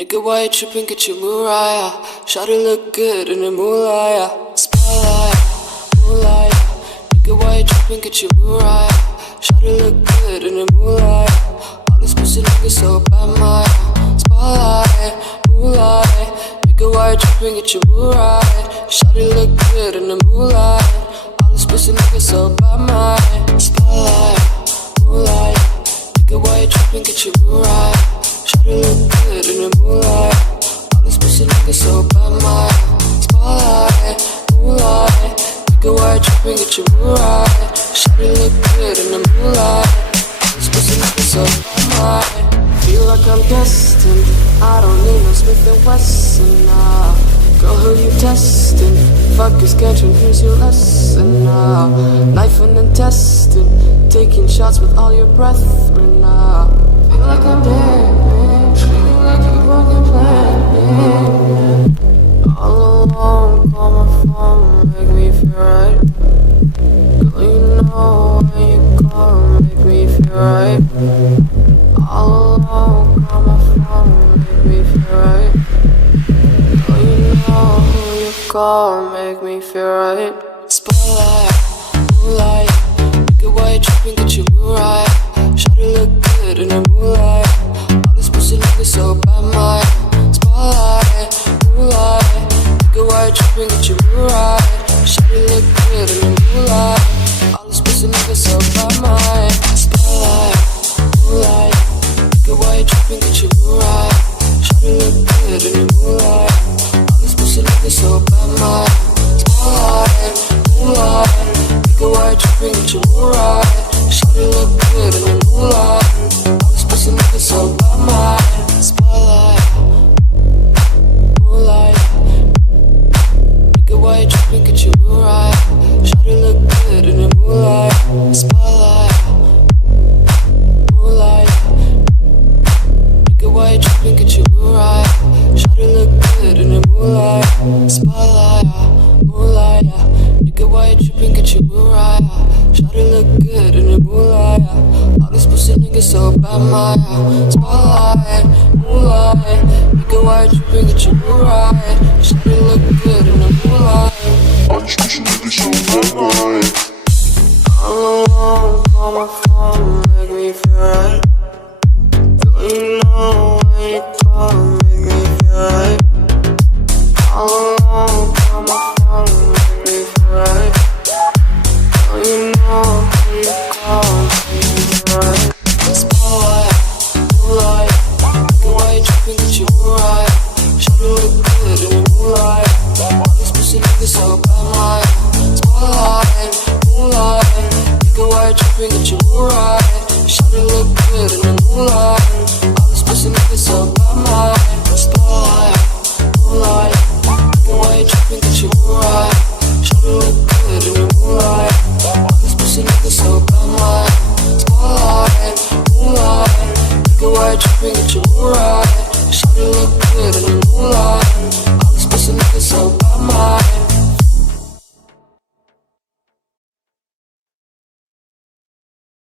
Nigga, why you tripping? Get your Mariah. Shawty look good in the moonlight. Spotlight, moonlight. Nigga, why you tripping? Get your Mariah. Shawty look good in the moonlight. All these pussy niggas so bad, my spotlight, moonlight. Nigga, why you tripping? Get your Mariah. Shawty look good in the moonlight. All these pussy niggas so bad, my spotlight, moonlight. Nigga, why you tripping? Get your Mariah. Shawty look good in the moonlight. All these pussy niggas so bad, my spotlight, moonlight. Nigga, why you tripping? Get your Mariah. Shawty look good in the moonlight. All these pussy niggas so bad, my. Feel like I'm destined. I don't need no Smith & Wesson, nah. Girl, who you testing? Fuck is catching, here's your lesson, nah. Knife and intestine, taking shots with all your brethren, nah. Feel like I'm dead, man. Feel like you fucking playing, man. All alone, call my phone, make me feel right. Girl, you know when you call, make me feel right. All alone, call my phone, make me feel right. Girl, you know who you call, make me feel right. Spotlight, moonlight. Nigga, why you tripping? Get your Mariah. Shawty look good in the moonlight. All these pussy niggas so bad, my spotlight, moonlight. Nigga, why you tripping? Get your Mariah. Shawty look good in the moonlight. All these pussy niggas so bad, my spotlight, moonlight. Nigga, why you tripping? Get your Mariah. Shawty look good in the moonlight. All these pussy niggas so bad, my spotlight, moonlight. Nigga, why you tripping? Get your Mariah. Shawty look good in the moonlight. All these pussy niggas so bad, my spotlight, moonlight. Nigga, why you tripping? Get your Mariah. Shawty look good in the moonlight. Spotlight, moonlight. Nigga, why you tripping? Get your Mariah. Shawty look good in the moonlight. Spotlight, moonlight. Nigga, why you tripping? Get your Mariah. Shawty look good in the moonlight. All these pussy niggas so bad, my spotlight, moonlight. Nigga, why you tripping? Get your Mariah. Shawty look good in the moonlight. All these pussy niggas so bad, my. All alone, call my phone, make me feel right. Girl, you know when you call, make me feel right. All alone, call my phone, make me feel right. Girl, you know when you call, make me feel right. Spotlight, moonlight. Nigga, why you tripping? Get your Mariah. Shawty look good in the moonlight. All these pussy niggas so bad, my spotlight, moonlight. Nigga, why you tripping? Get your Mariah. Shawty look good in the moonlight.